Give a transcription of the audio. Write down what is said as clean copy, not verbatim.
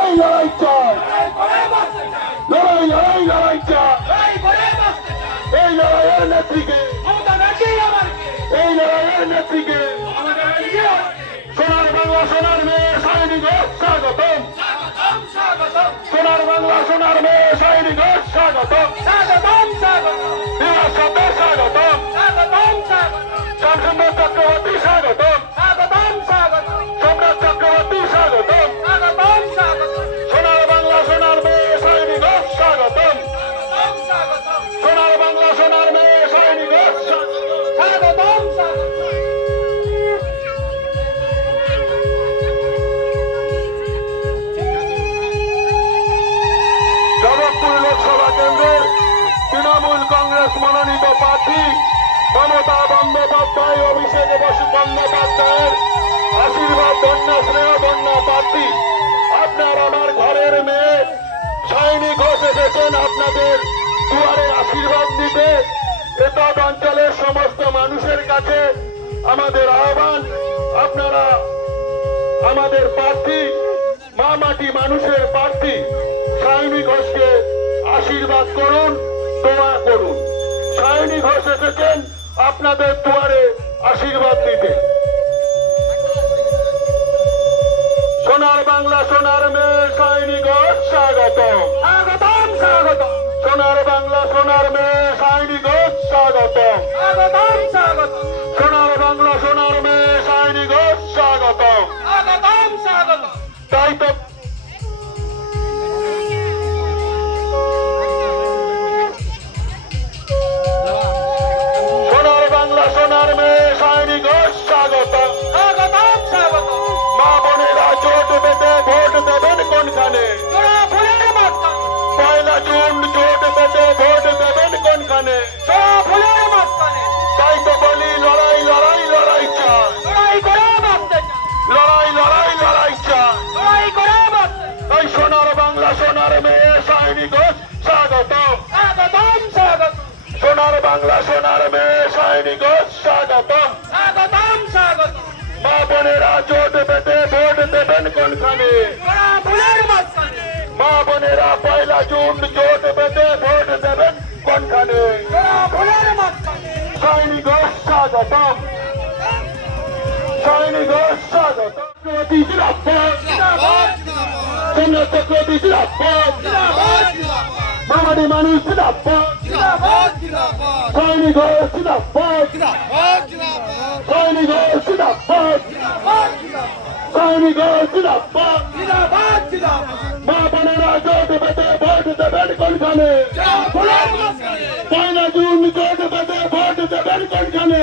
এই লড়াই চাই, লড়াই লড়াই লড়াই চাই, এই লড়াইয়ের নেত্রীকে, এই লড়াইয়ের নেত্রীকে সোনার বাংলা সোনার মেয়ে সায়নী ঘোষ স্বাগতম, সোনার বাংলা সোনার মেয়ে সায়নী ঘোষ স্বাগতম, বিরাট সাথে স্বাগতম, শামসুন্দর চক্রবর্তী স্বাগতম, সম্রাট চক্রবর্তী স্বাগতম, সোনার বাংলা সোনার মেয়ে সায়নী ঘোষ স্বাগতম, সোনার বাংলা সোনার মেয়ে সায়নী ঘোষ স্বাগতম। যাদবপুর লোকসভা কেন্দ্রের তৃণমূল কংগ্রেস মনোনীত প্রার্থী মমতা বন্দ্যোপাধ্যায়, অভিষেক বসু বন্দ্যোপাধ্যায়ের আশীর্বাদ ধন্য স্নেহ ধন্য প্রার্থী আপনার আমার ঘরের মেয়ে সায়নী ঘোষ এসেছেন আপনাদের দুয়ারে আশীর্বাদ দিতে। এতদ অঞ্চলের সমস্ত মানুষের কাছে আমাদের আহ্বান, আপনারা আমাদের প্রার্থী মা মাটি মানুষের প্রার্থী সায়নী ঘোষকে আশীর্বাদ করুন, দোয়া করুন। সায়নী ঘোষ এসেছেন আপনাদের দুয়ারে আশীর্বাদ দিতে। সোনার বাংলা সোনার মেয়ে সায়নী ঘোষ স্বাগতম, স্বাগতম, স্বাগতম। সোনার বাংলা সোনার মেয়ে সায়নী ঘোষ স্বাগতম, স্বাগতম, স্বাগতম। সোনার বাংলা সোনার মেয়ে সায়নী ঘোষ স্বাগতম, স্বাগতম, স্বাগতম। তাই তো সোনার বাংলা সোনার মেয়ে সায়নী ঘোষ স্বাগতম, স্বাগতম, স্বাগতম। মা বোনেরা জোট পেতে ভোট দেবেন কোনখানে? পয়লা জুন জোট পেতে ভোট দেবেন কোনখানে? তাই তো বলি লড়াই লড়াই লড়াই চাই, লড়াই লড়াই লড়াই চাই। তাই সোনার বাংলা সোনার মেয়ে সায়নী ঘোষ স্বাগতম, স্বাগতম, স্বাগতম। সোনার বাংলা সোনার মেয়ে সায়নী ঘোষ স্বাগতম, স্বাগতম, স্বাগতম। মা বোনেরা জোট পেতে ভোট দেবেন কোনখানে? মা বোনেরা পয়লা জুন জোট পেতে ভোট দেবেন কোনখানে? সায়নী ঘোষ স্বাগতম, সায়নী ঘোষ স্বাগতম। চক্রবর্তী জিন্দাবাদ, সম্রাট চক্রবর্তী জিন্দাবাদ, মামাটি মানুষ জিন্দাবাদ, সায়নী ঘোষ জিন্দাবাদ, সায়নী ঘোষ জিন্দাবাদ, সায়নী ঘোষ জিন্দাবাদ। মা বোনেরা জোট পেতে ভোট দেবেন কোনখানে? পয়লা জুন জোট পেতে ভোট দেবেন কোনখানে?